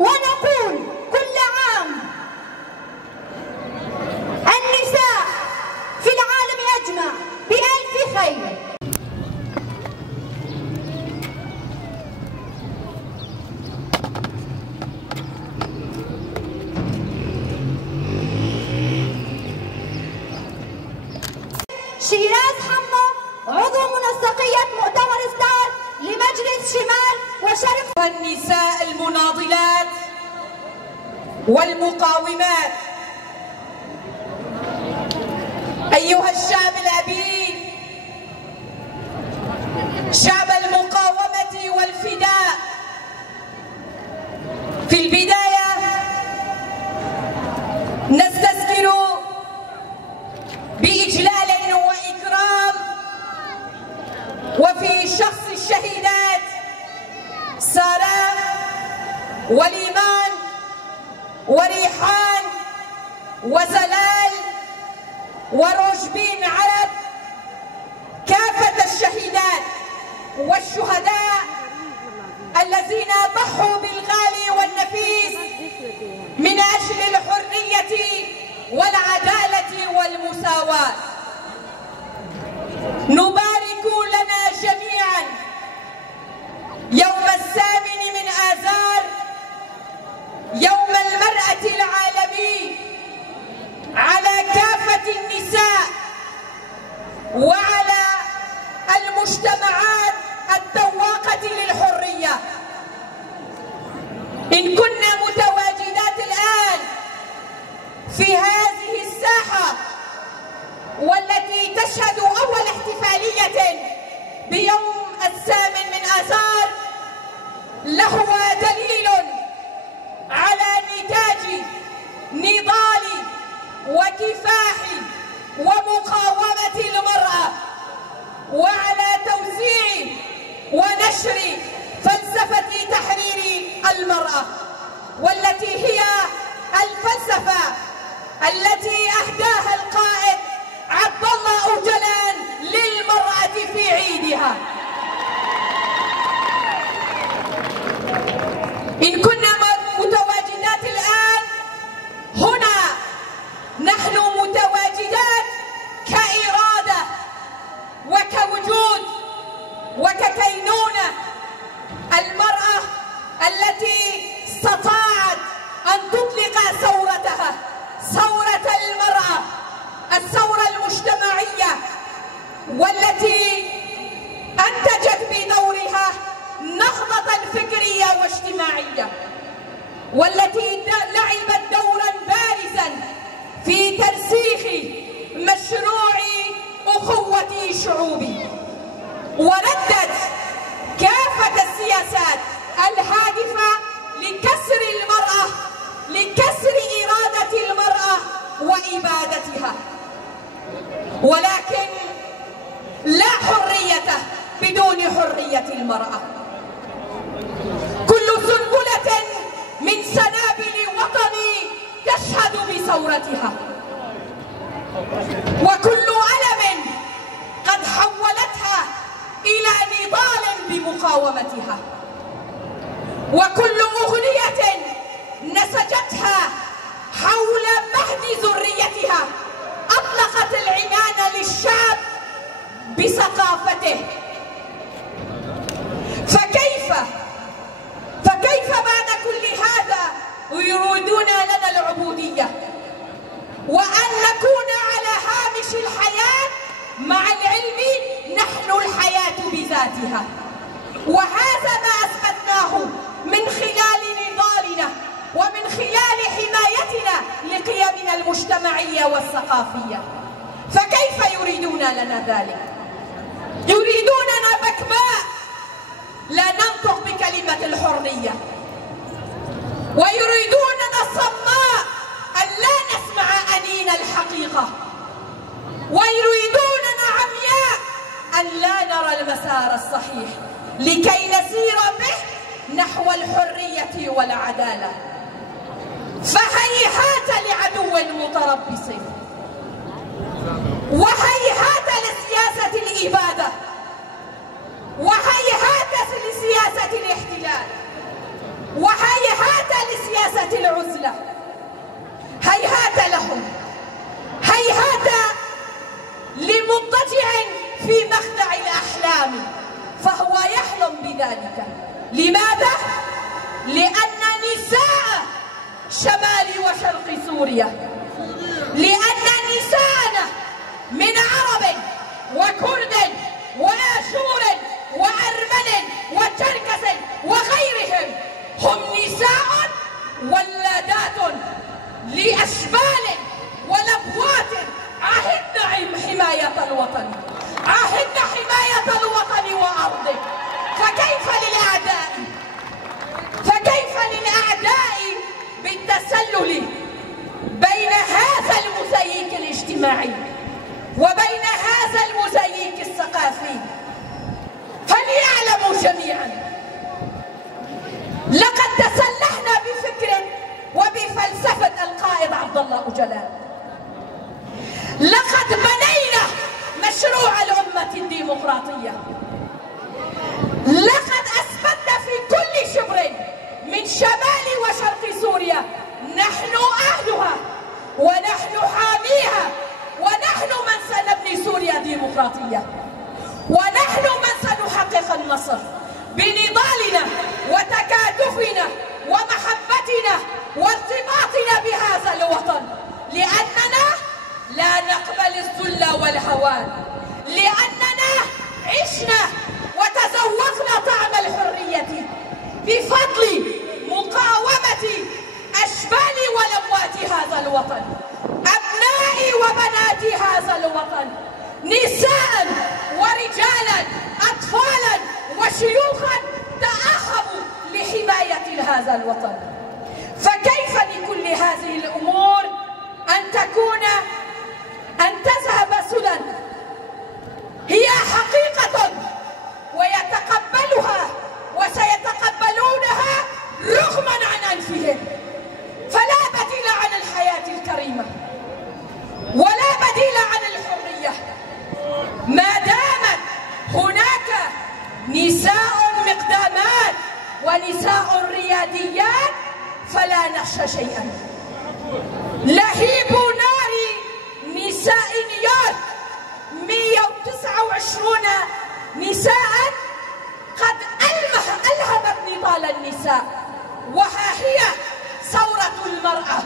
ونقول كل عام النساء في العالم أجمع بألف خير. شيراز حمو، عضو منسقية مؤتمر ستار لمجلس شمال وشرق. النساء المناضلات والمقاومات، أيها الشعب الأبي، شعب المقاومة والفداء، في البداية نستذكر بإجلال وإكرام وفي شخص الشهيدات سارة وليمان وريحان وزلال ورشبين عرب كافة الشهيدات والشهداء الذين ضحوا بالغالي والنفيس من أجل الحرية والعدالة والمساواة. نبارك لنا جميعا يوم 8 من آذار، يوم المرأة العالمي، على كافة النساء وعلى المجتمعات الذواقة للحرية. إن كنا متواجدات الآن في هذه الساحة والتي تشهد أول احتفالية بيوم 8 من آذار، لهو دليل على نتاج نضال وكفاح ومقاومة المرأة، وعلى توزيع ونشر فلسفة تحرير المرأة، والتي هي الفلسفة التي أهداها القائد عبد الله أوجلان للمرأة في عيدها. إن كنا متواجدات الآن هنا، نحن متواجدات كإرادة وكوجود وككينونة. المرأة التي استطاعت أن تطلق ثورتها، ثورة المرأة، الثورة المجتمعية، والتي أنتجت بدورها نهضة فكرية واجتماعية، والتي لعبت دورا بارزا في ترسيخ مشروع أخوة شعوبي، وردت كافة السياسات الهادفة لكسر المرأة، لكسر إرادة المرأة وإبادتها. ولكن لا حرية بدون حرية المرأة. كل سنبلة من سنابل وطني تشهد بثورتها، وكل ألم قد حولتها إلى نضال بمقاومتها، وكل أغنية نسجتها حول مهد ذريتها أطلقت العنان للشعب بثقافته. فكيف بعد كل هذا يريدون لنا العبودية، وأن نكون على هامش الحياة، مع العلم نحن الحياة بذاتها. وهذا ما أثبتناه من خلال نضالنا ومن خلال حمايتنا لقيمنا المجتمعية والثقافية. فكيف يريدون لنا ذلك؟ يريدوننا بكماء لا ننطق بكلمة الحرية، ويريدوننا صماء أن لا نسمع أنين الحقيقة، ويريدوننا عمياء أن لا نرى المسار الصحيح لكي نسير به نحو الحرية والعدالة. فهيهات لعدو متربص، وهيهات لسياسة الإبادة، وهيهات لسياسة الاحتلال، وهيهات ليلة العزلة. هيهات لهم، هيهات لمضطجع في مخدع الأحلام، فهو يحلم بذلك. لماذا؟ لأن نساء شمال وشرق سوريا، لأن نساءنا من عرب وكرد وآشور وأرمن وتركس وغيرهم هم نساء ولادات لأشبال ولبوات. عهدنا حماية الوطن، عهدنا حماية الوطن وأرضه. فكيف للأعداء بالتسلل بين هذا المزيك الاجتماعي وبين هذا المزيك الثقافي؟ فليعلموا جميعا لقد تسلحنا بفكر وبفلسفة القائد عبد الله أجلال. لقد بنينا مشروع الأمة الديمقراطية. لقد أثبتنا في كل شبر من شمال وشرق سوريا نحن أهلها ونحن حاميها، ونحن من سنبني سوريا ديمقراطية، ونحن من سنحقق النصر بنضالنا وتكاتفنا ومحبتنا وارتباطنا بهذا الوطن، لأننا لا نقبل الذل والهوان، لأننا عشنا وتذوقنا طعم الحرية بفضل مقاومة أشبال ولوات هذا الوطن، أبنائي وبنات هذا الوطن، نساء ورجالا، أطفالا وشيوخا تأهبوا لحماية هذا الوطن. فكيف لكل هذه الأمور أن تذهب سدى؟ هي حقيقة ويتقبلها وسيتقبلونها رغما عن أنفهم. فلا بديل عن الحياة الكريمة ولا بديل عن الحرية ما دامت هناك نساء مقدامات ونساء رياديات، فلا نخشى شيئا. لهيب نار نساء نيويورك 129 نساء قد ألهمت نضال النساء، وها هي ثورة المرأة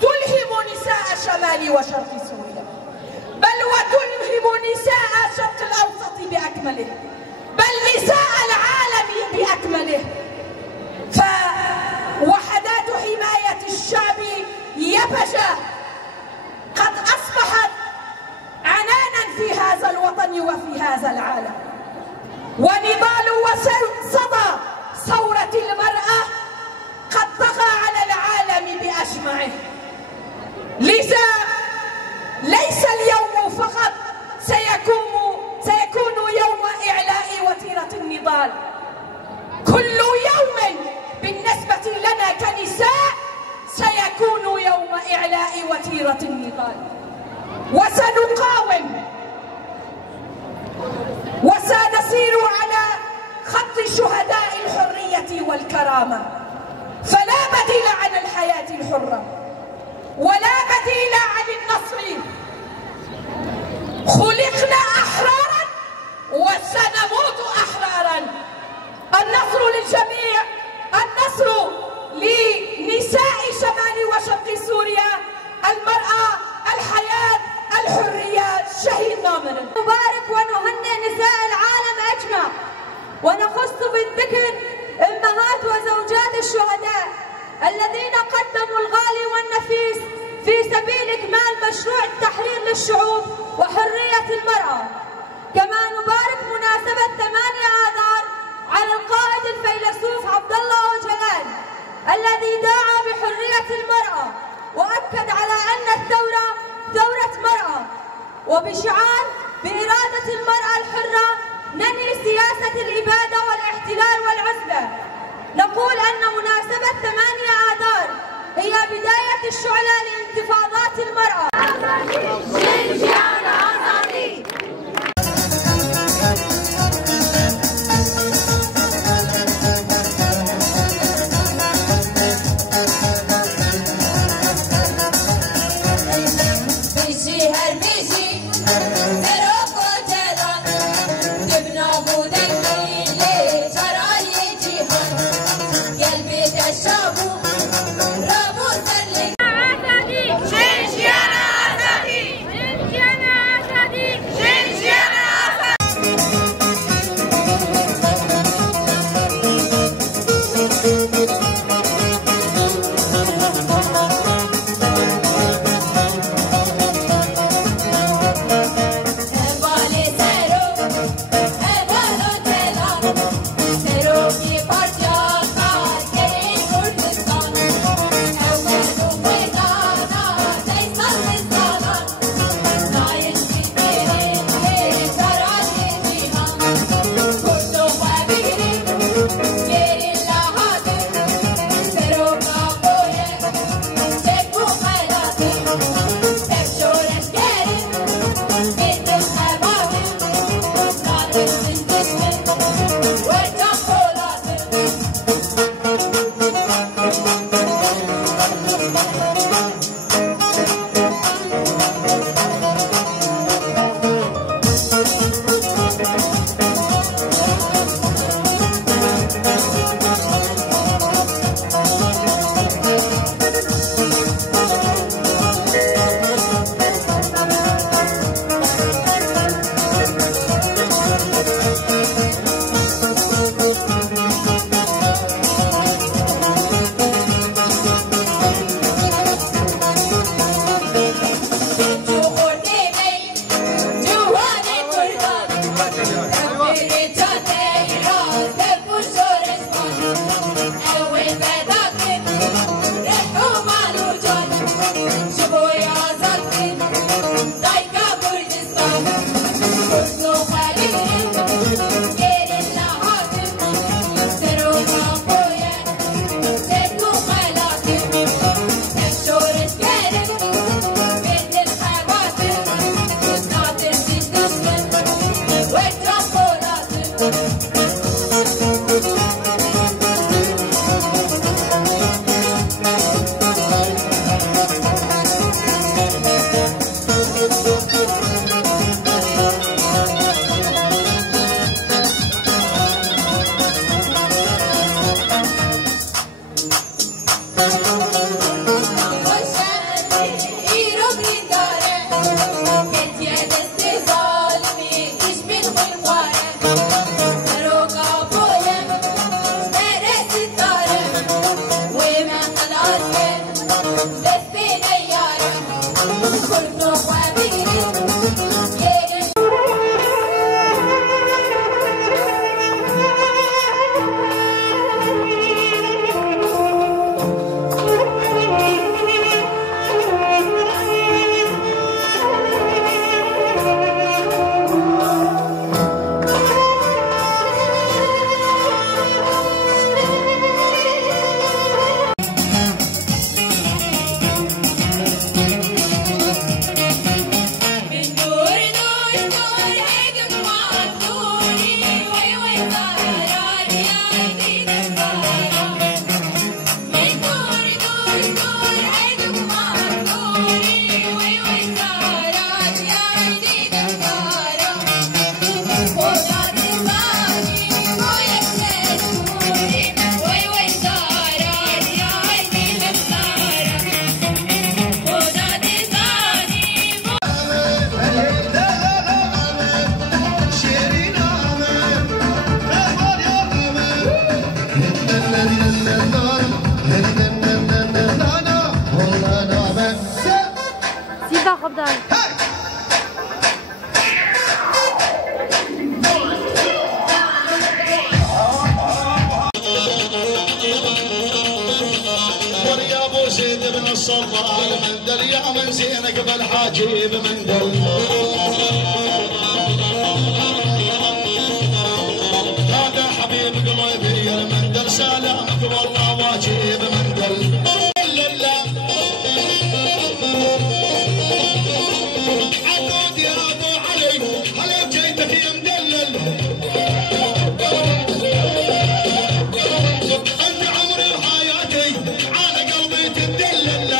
تلهم نساء شمال وشرق سوريا، بل وتلهم نساء الشرق الأوسط بأكمله، بل نساء العالم بأكمله. فوحدات حماية الشعب يبشة قد أصبحت عنانا في هذا الوطن وفي هذا العالم، ونضال وصدى ثورة المرأة قد طغى على العالم بأجمعه. لذا ليس اليوم فقط سيكون يوم إعلاء وتيرة النضال، كل يوم بالنسبة لنا كنساء سيكون يوم إعلاء وتيرة النضال، وسنقاوم وسنسير على خط شهداء الحرية والكرامة. فلا بديل عن الحياة الحرة ولا بديل عن النصر. خلقنا أحرارا وسنموت أحرارا. النصر للجميع، النصر لنساء شمال وشرق سوريا، المرأة، الحياة، الحرية. شهيد نامر نبارك ونهنئ نساء العالم أجمع، ونخص بالذكر أمهات وزوجات الشهداء الذين قدموا الغالي والنفيس في سبيل إكمال مشروع التحرير للشعوب وحرية المرأة. كما نبارك مناسبة 8 آذار على القائد الفيلسوف عبد الله أجلال الذي دعا بحرية المرأة، وأكد على أن الثورة ثورة مرأة، وبشعار بإرادة المرأة الحرة ننهي سياسة الإبادة والاحتلال والعزلة. نقول أن مناسبة 8 آذار هي بداية الشعلة لانتفاضات المرأة. السلطان المندل يا من زينك بالحاجي بمندل هذا حبيب قلبي المندل سلامك والله واجب مندل عقود يا ابو علي هلا جيتك يا مدلل انت عمري وحياتي على قلبي تدلل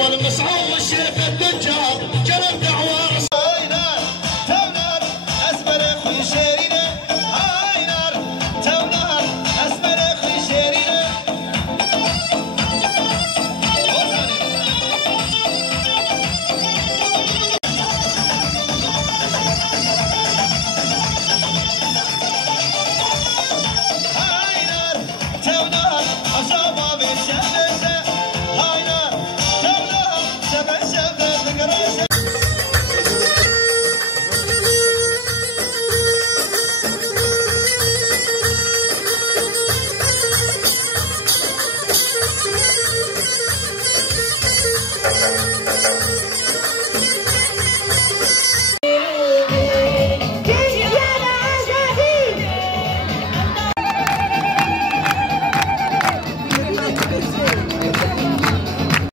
والمسعود والشيخ الدجال جرب دعوه تونا اسبرك في شيرنا